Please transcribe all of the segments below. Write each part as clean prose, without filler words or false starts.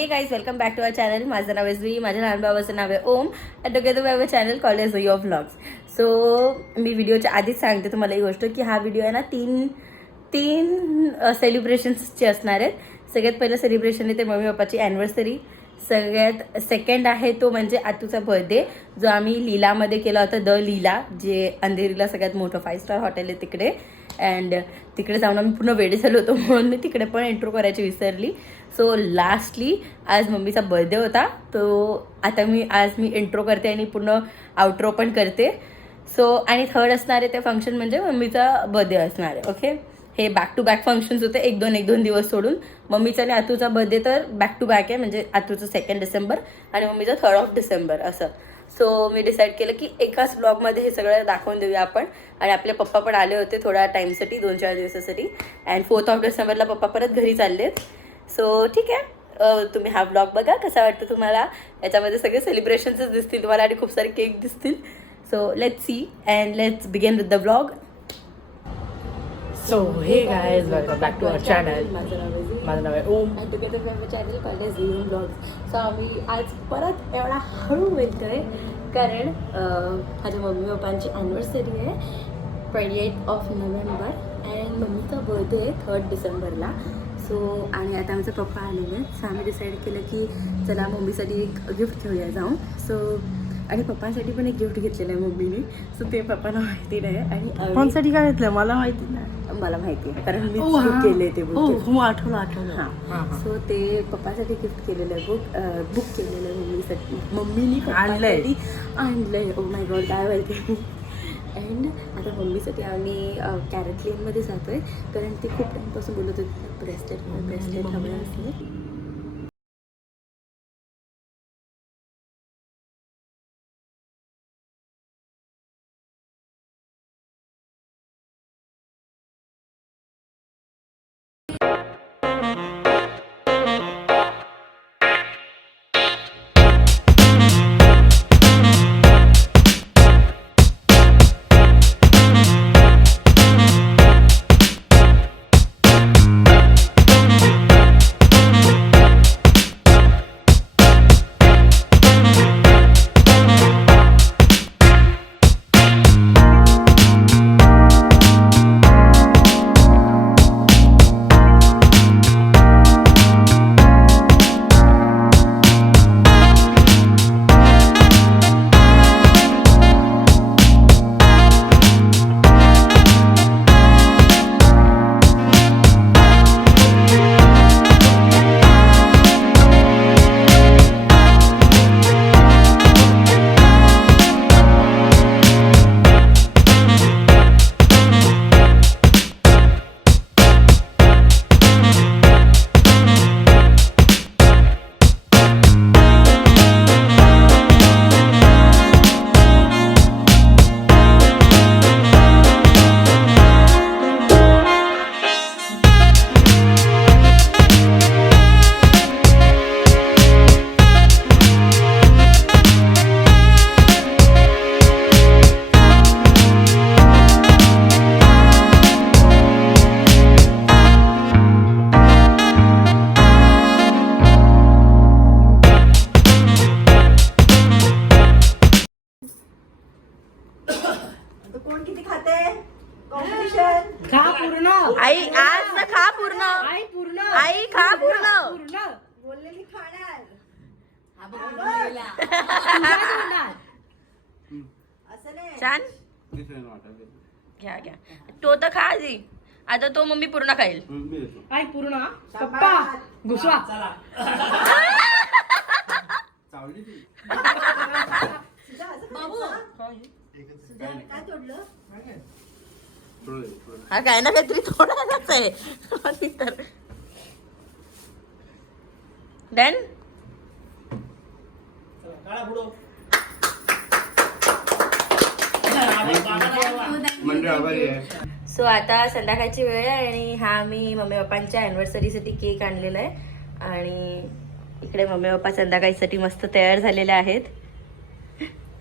हे guys welcome back to our channel. माझं नाव आहे जुई, माझ्या लहान भावाचं नाव आहे Om. And together we have a channel called as Jui of vlogs. So मी व्हिडिओच्या आधीच सांगते तुम्हाला ही गोष्ट की हा व्हिडिओ आहे ना तीन सेलिब्रेशन्सचे असणार आहेत. सगळ्यात पहिलं सेलिब्रेशन आहे ते मम्मी पप्पाची ॲनिव्हर्सरी. सगळ्यात सेकंड आहे तो म्हणजे आतूचा बर्थडे, जो आम्ही लीलामध्ये केला होता. द लीला, जे अंधेरीला सगळ्यात मोठं 5 स्टार हॉटेल आहे तिकडे. अँड तिकडे जाऊन आम्ही पूर्ण वेडे झालो होतो म्हणून मी तिकडे पण इंट्रो करायची विसरली. सो लास्टली आज मम्मीचा बर्थडे होता, तो आता आज मी इंट्रो करते आणि पूर्ण आउट्रो पण करते. सो आणि थर्ड असणार आहे ते फंक्शन म्हणजे मम्मीचा बर्थडे असणार आहे. ओके, हे बॅक टू बॅक फंक्शन्स होते, एक दोन दिवस सोडून. मम्मीचा आणि आतूचा बर्थडे तर बॅक टू बॅक आहे, म्हणजे आतूचं 2 डिसेंबर आणि मम्मीचं 3 डिसेंबर असं. सो मी डिसाईड केलं की एकाच ब्लॉगमध्ये हे सगळं दाखवून देऊया आपण. आणि आपले पप्पा पण आले होते थोड्या टाईमसाठी, 2-4 दिवसासाठी. अँड 4 डिसेंबरला पप्पा परत घरी चाललेत. सो ठीक आहे, तुम्ही हा ब्लॉग बघा, कसा वाटतं तुम्हाला. याच्यामध्ये सगळे सेलिब्रेशन्सच दिसतील तुम्हाला आणि खूप सारे केक दिसतील. So let's see and let's begin with the blog. So hey guys, welcome back to our channel. माझं नाव आहे Om. And together we have a channel called as Jui of vlogs. So आम्ही आज परत एवढा हळू बोलतोय कारण माझ्या मम्मी पप्पांची ॲनिव्हर्सरी आहे 28 नोव्हेंबर अँड मम्मीचा बर्थडे आहे 3 डिसेंबरला. सो आणि आता आमचे पप्पा आलेले आहेत. सो आम्ही डिसाईड केलं की चला मम्मीसाठी एक गिफ्ट घेऊया जाऊन. सो आणि पप्पांसाठी पण एक गिफ्ट घेतलेलं आहे मम्मीने. सो ते पप्पांना माहिती नाही. आणि पप्पांसाठी काय घेतलं मला माहिती नाही. मला माहिती आहे कारण मी बुक केले ते बुक. आठवलं. हां, सो ते पप्पासाठी गिफ्ट केलेलं आहे, बुक केलेलं आहे मम्मीसाठी. मम्मीनी पप्पासाठी आणलंय. ओ माय गॉड, काय माहिती. अँड आता मम्मीसाठी आम्ही कॅरेट लेनमध्ये जातोय कारण ती खूप टाईमपासून बोलत होती ब्रेसलेट हवे असले. कोण किती खाते? कॉम्पिटिशन. खा पूर्ण. आई आज ना खा पूर्ण. आई पूर्ण. आई खा पूर्ण. बोललेली खाणार. असं नाही. छान घ्या. तो तर खा आधी. आता तो मम्मी पूर्ण खाईल. आई पूर्ण. पप्पा घुसवा. काय तोडलं? हा काय ना काहीतरी थोडाच आहे तर डन. सो आता संध्याकाळची वेळ आहे आणि हा मी मम्मी पप्पांच्या ॲनिव्हर्सरीसाठी केक आणलेला आहे. आणि इकडे मम्मी पप्पा संध्याकाळीसाठी मस्त तयार झालेले आहेत.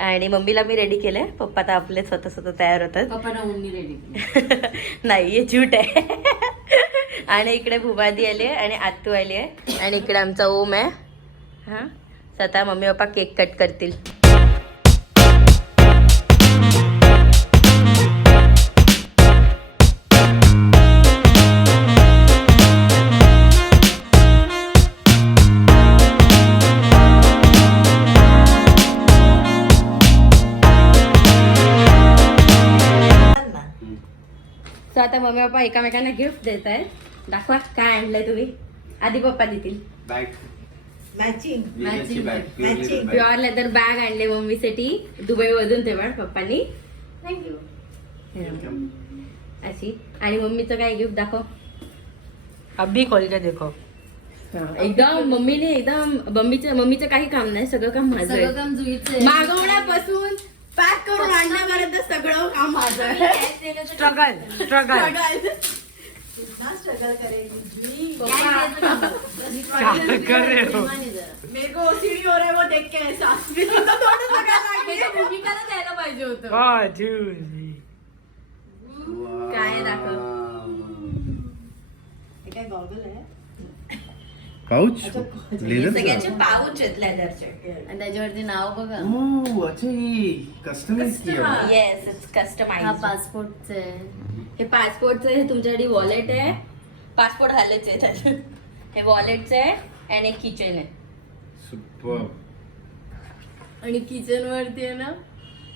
आणि मम्मीला मी रेडी केलंय. पप्पा तर आपले स्वतः तयार होतात. पप्पा रेडी नाही, हे झूट आहे. आणि इकडे भूमादी आली आहे आणि आत्तू आली आहे आणि इकडे आमचा ओम आहे. हां स्वतः मम्मी पप्पा केक कट करतील. सो आता मम्मी पप्पा एकामेकांना गिफ्ट देत आहेत. दाखवा काय आणलंय तुम्ही. आधी पप्पा देतील. Matching matching pure leather bag आणले मम्मीसाठी दुबई मधून ते पण पप्पांनी. थँक्यू. अशी आणि मम्मीचं काय गिफ्ट दाखव. अभी खोल के देखो. एकदम मम्मीने एकदम मम्मीचं काही काम नाही, सगळं काम माझं आहे. काम जुईचं मागवण्यापासून पॅक करून आणण्यापर्यंत सगळं काम माझं आहे. स्ट्रगल स्ट्रगल स्ट्रगल करेगी. क्या कर रहे हो. मेरे को ओसीडी हो रहा है वो देख के ऐसा. मी सुद्धा थोडं बघायला लागली. भूमिकाला द्यायला पाहिजे होतं. Oh, Julie. काय दाखव. हे काय गॉगल आहे. पाउच सगळ्यांचे पाऊच आहेत लेदरचे. आणि त्याच्यावरती नाव बघा. अच्छा ये कस्टमाइज किया येस इट्स हा कस्टमाइज. पासपोर्टचं आहे. हे पासपोर्टचं हे तुमच्यासाठी वॉलेट आहे. पासपोर्ट घालायचे आहे त्याच्यात. हे वॉलेटचं आहे आणि एक किचन आहे. सुपर. आणि किचन वरती आहे ना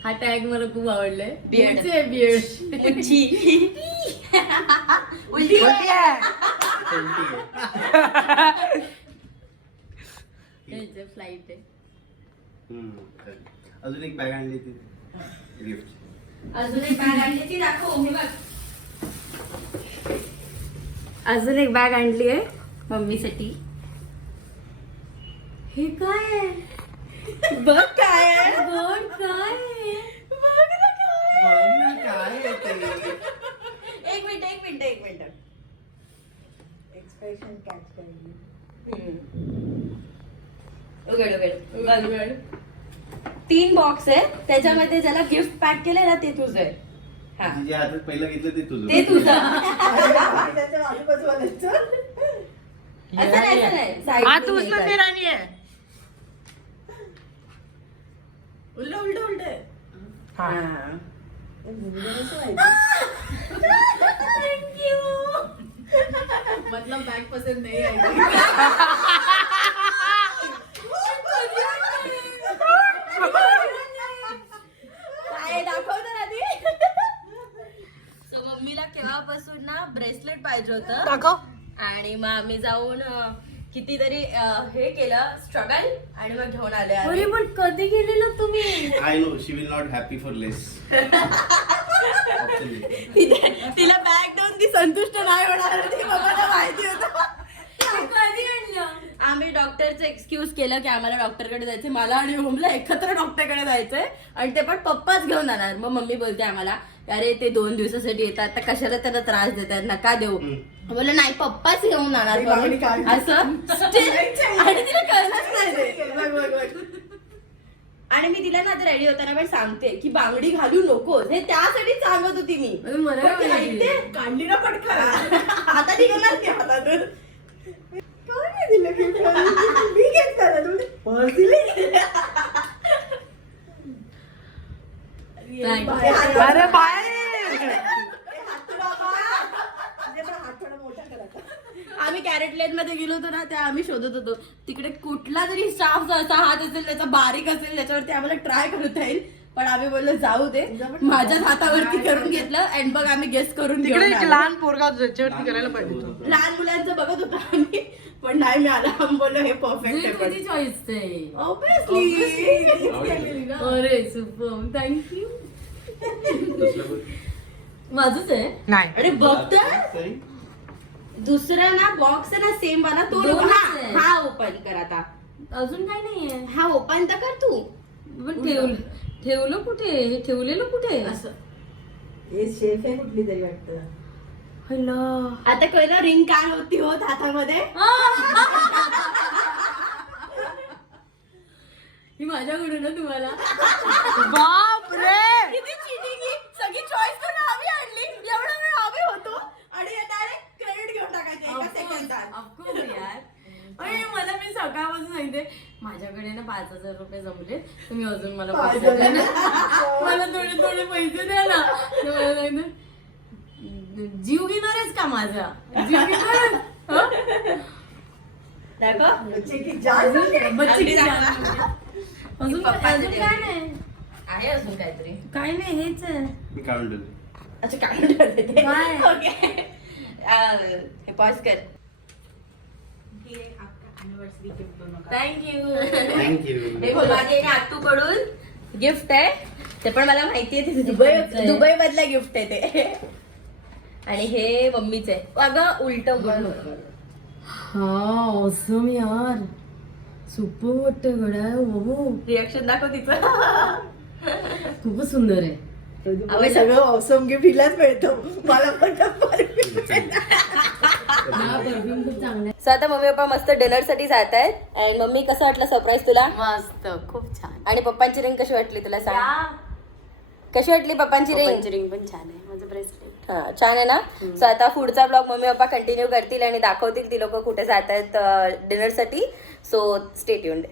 हा टॅग मला खूप आवडलाय. Beard. बियर्ड. उंची. उलटी फ्लाईट आहे. अजून एक बॅग आणली ती गिफ्ट. अजून एक बॅग आणली ती दाखव. हे बघ अजून एक बॅग आणली आहे मम्मीसाठी. हे काय आहे. बघ काय आहे. गोड काय आहे. बघ ना काय. काय आहे ते? एक मिनिट एक्सप्रेशन कॅच करेगी. उघड. 3 बॉक्स आहे त्याच्यामध्ये ज्याला गिफ्ट पॅक केलंय ना ते तुझं आहे. हा जे हातात पहिलं घेतलं ते तुझं. ते तुझं. त्याच्या आजूबाजूवाल्याचं. असं नाही side हा ने तू उसमें घेतात. फिर आनी है. उलट हाँ. हा. मतलब बॅग पसंत नाही आहे. काय दाखव तर आधी. So, मम्मीला केव्हापासून ना ब्रेसलेट पाहिजे होतं दाखव. आणि मग आम्ही जाऊन कितीतरी हे केलं स्ट्रगल आणि मग घेऊन आले. अरे पण कधी गेलेलं तुम्ही. I know she will not happy for less. तिला बॅग देऊन ती संतुष्ट नाही होणार होती. मला माहिती होतं. कधी आणलं. आम्ही डॉक्टरचं एक्सक्यूज केलं की आम्हाला डॉक्टरकडे जायचंय. मला आणि ओमला एकत्र डॉक्टरकडे जायचंय आणि ते पण पप्पाच घेऊन जाणार. मग मम्मी बोलते आम्हाला अरे ते 2 दिवसासाठी येतात तर कशाला त्यांना त्रास देतात नका देऊ. बोलले नाही पप्पाच घेऊन जाणार बांगडी काढली. असं still. आणि तिला कळलंच नाही ते. आणि मी तिला ना आता रेडी होताना पण सांगते की बांगडी घालू नकोस. हे त्यासाठी सांगत होती मी. मला पण ती माहिती. ऐकते. काढली ना पटकन. आता निघणार ती हातातून. काय नाही दिलं gift? मी घेतलं तुम्ही पर्स दिली. अरे बाय. आम्ही कॅरेट लेन मध्ये गेलो होतो ना त्या आम्ही शोधत होतो तिकडे कुठला तरी स्टाफ असा हात असेल त्याचा बारीक असेल त्याच्यावरती आम्हाला ट्राय करता येईल. पण आम्ही बोललो जाऊ दे. माझ्याच हातावरती करून घेतलं आणि बघ आम्ही गेस करून घेऊन तिकडे एक आलो. लहान पोरगा ज्याच्यावरती करायला पाहिजे होतं. लहान मुलांचं बघत होतो आम्ही पण नाही मिळालं. आम्ही बोललो हे परफेक्ट आहे पण तुझी चॉईस आहे. ऑब्विसली. अरे सुपर थँक्यू. माझंच आहे. नाही. अरे बघ तर दुसरा ना बॉक्स आहे ना सेम वाला तो दोनच हा आहे. हा ओपन कर आता. अजून काय नाहीये. हा ओपन तर कर तू. पण ठेवलं कुठे. हे ठेवलेलं कुठे. असं हे शेफ आहे कुठली तरी वाटतं. आता कळलं रिंग काय होती होत हातामध्ये. ही माझ्याकडून ना तुम्हाला. बाप रे. किती cheating ही. सगळी चॉईस तर आम्ही आणली. एवढा वेळ आम्ही होतो आणि डायरेक्ट क्रेडिट घेऊन टाकायचे. मी सकाळपासून सांगते माझ्याकडे ना 5,000 रुपये जमले तुम्ही अजून मला 5,000 पैसे द्या ना. मला थोडे थोडे पैसे द्या ना. तर मला सांगते जीव घेणार आहेस का माझा जीव घेणार आहेस? हं? दाखव. बच्चे की जान झाली. बच्चे की दाखवा. जान. अजून पप्पाचं अजून ते. काय नाही आहे अजून काहीतरी. काय नाही हेच आहे मी काढून ठेवलं. अच्छा काढून ठेवले ते. काय? ओके. हे पॉज कर. थँक्यू. थँक्यू. हे बघ, माझे आत्तू कडून गिफ्ट आहे. ते पण मला माहिती आहे ते दुबईचं दुबई आहे. मधलं गिफ्ट आहे ते. आणि हे मम्मीच आहे. अगं उलट हा ऑसम यार सुपर वाटतं गड्या बाबू रिॲक्शन दाखव तिचं. खूपच सुंदर आहे. आम्ही सगळं ऑसम गिफ्ट हिलाच मिळतो. मला पण हा परफ्यूम खूप चांगला सो आता मम्मी पप्पा मस्त डिनर साठी जात आहेत. आणि मम्मी कसं वाटलं सरप्राईज तुला? मस्त खूप छान. आणि पप्पांची रिंग कशी वाटली तुला सांग? कशी वाटली पप्पांची रिंग? रिंग पण छान आहे माझं ब्रेसलेट. हा छान आहे ना. सो आता पुढचा ब्लॉग मम्मी पप्पा कंटिन्यू करतील आणि दाखवतील ती लोक कुठे जात आहेत डिनर साठी. So stay tuned.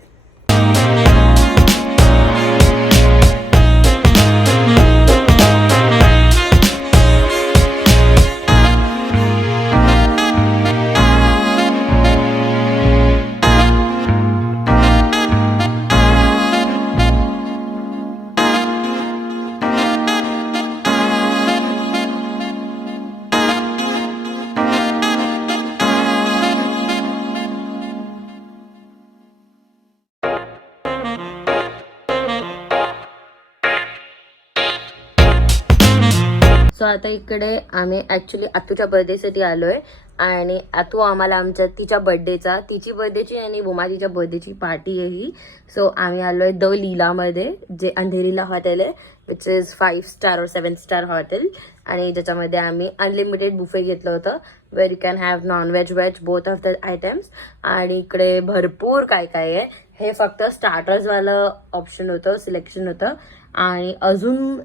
सो आता इकडे आम्ही ॲक्च्युली आतूच्या बर्थडेसाठी आलो आहे. आणि आतू आम्हाला आमच्या तिच्या बर्थडेचा तिची बर्थडेची आणि बोमाजीच्या बर्थडेची पार्टी आहे ही. सो आम्ही आलो आहे द लीलामध्ये जे अंधेरीला हॉटेल आहे विच इज 5 स्टार और 7 स्टार हॉटेल. आणि ज्याच्यामध्ये आम्ही अनलिमिटेड बुफे घेतलं होतं where you can have nonveg veg both of the items. आणि इकडे भरपूर काय काय आहे. हे फक्त स्टार्टर्सवालं ऑप्शन होतं सिलेक्शन होतं. आणि अजून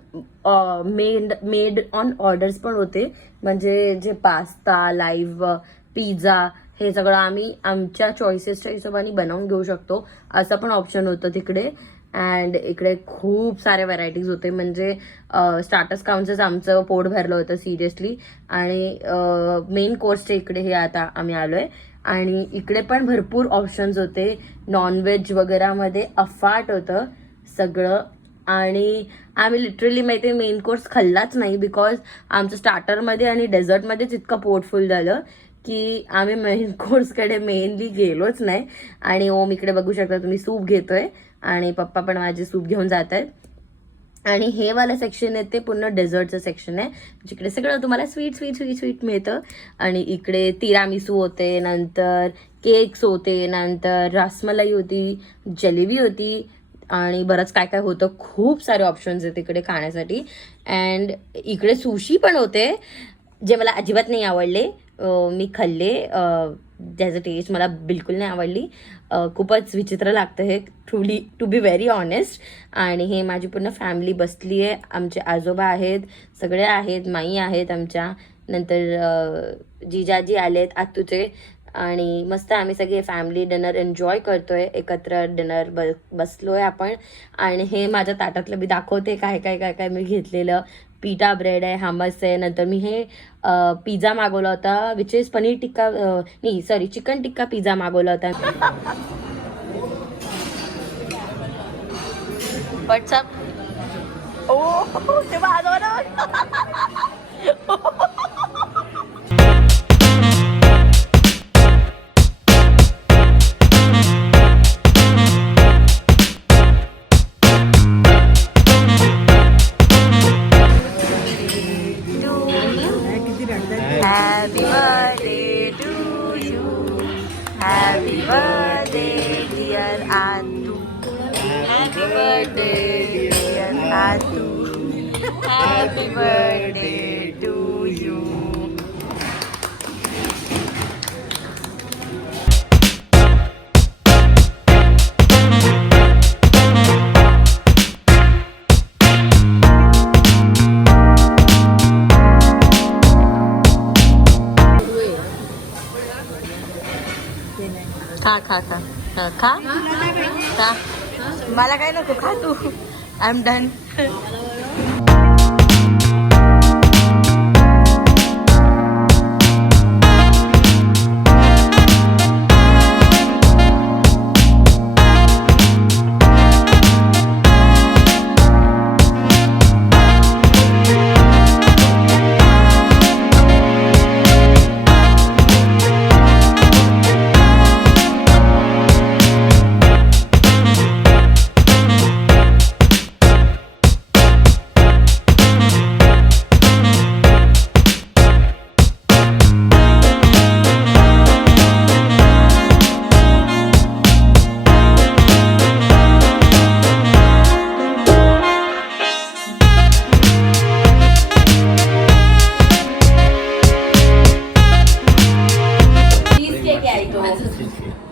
मेड ऑन ऑर्डर्स पण होते म्हणजे जे पास्ता लाईव्ह पिझ्झा हे सगळं आम्ही आमच्या चॉईसेसच्या हिशोबाने बनवून घेऊ शकतो असं पण ऑप्शन होतं तिकडे. अँड इकडे खूप साऱ्या व्हरायटीज होते म्हणजे स्टार्टर्स खाऊनच आमचं पोट भरलं होतं सिरियसली. आणि मेन कोर्सच्या इकडे हे आता आम्ही आलो आहे. आणि इकडे पण भरपूर ऑप्शन्स होते. नॉनव्हेज वगैरेमध्ये अफाट होतं सगळं. आणि आम्ही लिटरली माहिती आहे मेन कोर्स खाल्लाच नाही बिकॉज आमचं स्टार्टरमध्ये आणि डेझर्टमध्येच इतकं पोट फुल झालं की आम्ही मेन कोर्सकडे मेनली गेलोच नाही. आणि ओम इकडे बघू शकता तुम्ही सूप घेतोय आणि पप्पा पण माझे सूप घेऊन जात आहेत. आणि हे वाला सेक्शन आहे ते पूर्ण डेझर्टचं सेक्शन आहे जिकडे सगळं तुम्हाला स्वीट स्वीट स्वीट स्वीट मिळतं. आणि इकडे तिरामिसू होते, नंतर केक्स होते, नंतर रसमलाई होती, जलेबी होती आणि बरंच काय काय होतं. खूप सारे ऑप्शन्स आहेत इकडे खाण्यासाठी. अँड इकडे सुशी पण होते जे मला अजिबात नाही आवडले. मी खाल्ले त्याचं टेस्ट मला बिलकुल नाही आवडली. खूपच विचित्र लागतं हे truly to be very honest. आणि हे माझी पूर्ण फॅमिली बसली आहे. आमचे आजोबा आहेत, सगळे आहेत, माई आहेत आमच्या, नंतर जिजाजी आलेत आतूचे. आणि मस्त आम्ही सगळे फॅमिली डिनर एन्जॉय करतोय एकत्र डिनर बसलोय आपण. आणि हे माझ्या ताटातलं मी दाखवते काय काय काय काय मी घेतलेलं. पिटा ब्रेड आहे, हमस आहे, नंतर मी हे पिझ्झा मागवला होता विच इज पनीर टिक्का नाही सॉरी चिकन टिक्का पिझ्झा मागवला होता. व्हॉट्सअप ओ ते Happy birthday to you. Happy birthday dear Atu. Happy birthday dear Atu. Happy birthday to you. खा खा खा खा खा. मला काय नको, खा तू. I am done.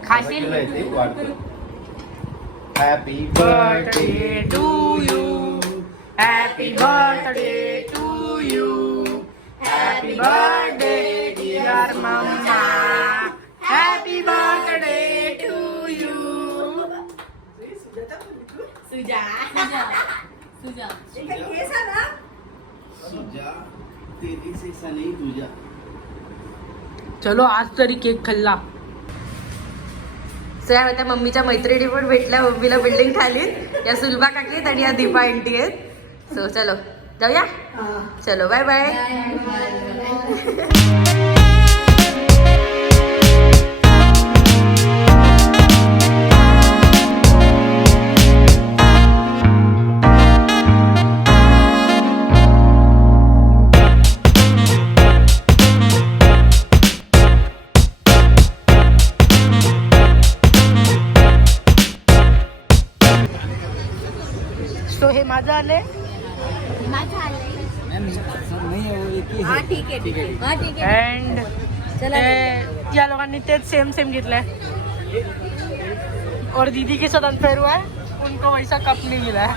खाशील? Happy birthday to you, happy birthday to you, happy birthday dear mamma, happy birthday to you. सुजा सुजा तेरी से सनी तुझा. चलो आज तरी केक खाल्ला. सो या त्या मम्मीच्या मैत्रिणी पण भेटल्या मम्मीला बिल्डिंग खालीत. या सुलभा काकलीत आणि या दीपा आंटी आहेत. सो चलो जाऊया. चलो बाय बाय. सो हे माझं आले. हा ठीक आहे ठीक आहे. हा ठीक आहे. अँड चला या लोकांनी तेच सेम सेम घेतलंय. और दीदी के साथ अनफेयर हुआ है, उनको वैसा कप नहीं मिला है.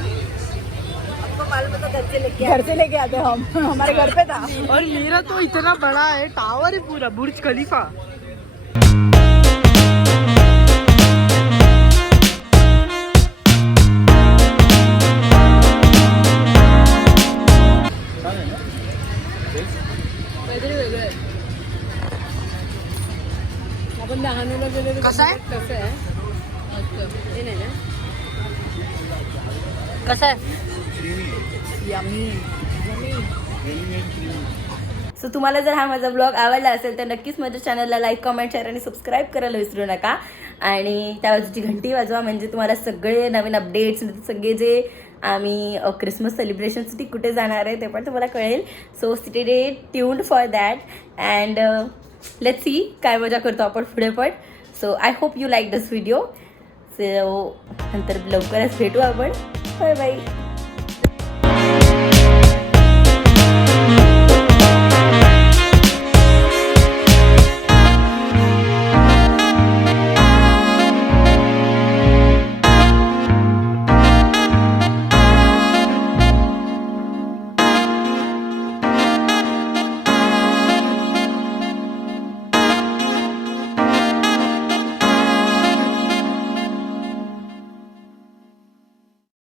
घर से लेके आते हम, हमारे घर पे था. और मेरा तो इतना बड़ा है, टावर है पूरा, बुर्ज खलीफा. आपण दहावीला गेलेलो. कसं आहे? कसं आहे? हे नाही ना. कसं आहे? सो तुम्हाला जर हा माझा ब्लॉग आवडला असेल तर नक्कीच माझ्या चॅनलला लाईक, कमेंट, शेअर आणि सबस्क्राईब करायला विसरू नका. आणि त्या बाजूची घंटी वाजवा म्हणजे तुम्हाला सगळे नवीन अपडेट्स, सगळे जे आम्ही क्रिसमस सेलिब्रेशनसाठी कुठे जाणार आहे ते पण तुम्हाला कळेल. So stay tuned for that and let's see काय मजा करतो आपण पुढे पण. So I hope you like this video. So नंतर लवकरच भेटू आपण. Bye bye.